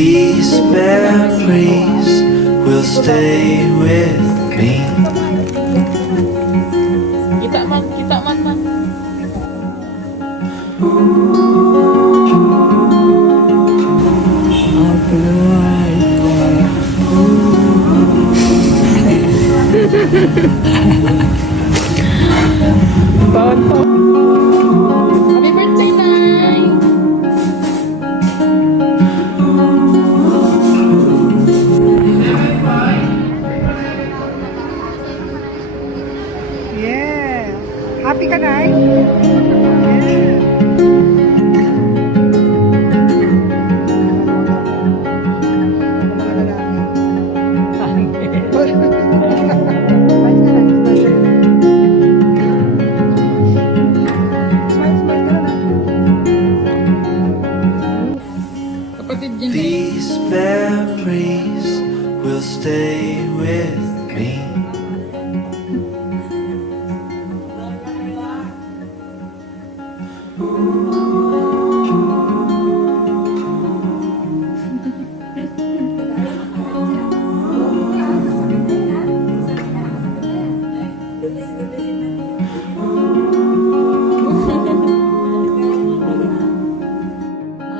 These memories will stay with me. Kita man, man. Happy birthday, Nay! Yeah. Happy ka, Nay? Yeah. Kapatid yan. These memories will stay with me.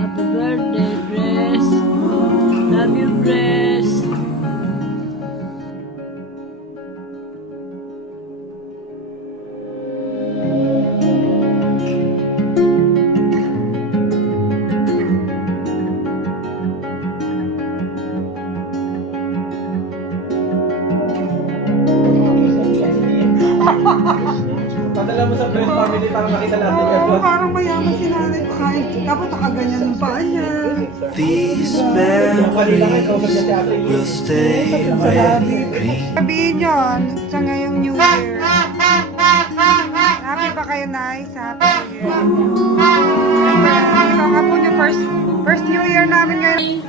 Happy birthday, Grace. Love you, Grace. Padala mo sa friend family para makita natin Oo, parang mayaman si nanay ko kahit dapat nakaganyan yung paa niya. These memories will stay with me. Sabihin yun sa ngayong New Year. Happy ba kayo, Nay? Sa Happy New Year. Ito nga po yung first New Year namin ngayon.